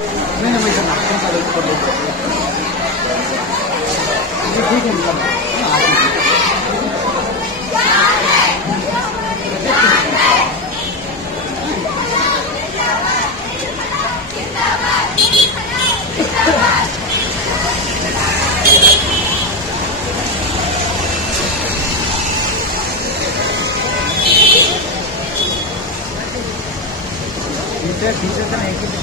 नहीं नहीं वैसा नाश्ते का रेट कर देते हैं। ठीक है निकल टीचर का एक ही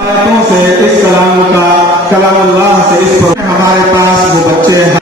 आयतों से इस कलाम अल्लाह से इस पर हमारे पास वो बच्चे हैं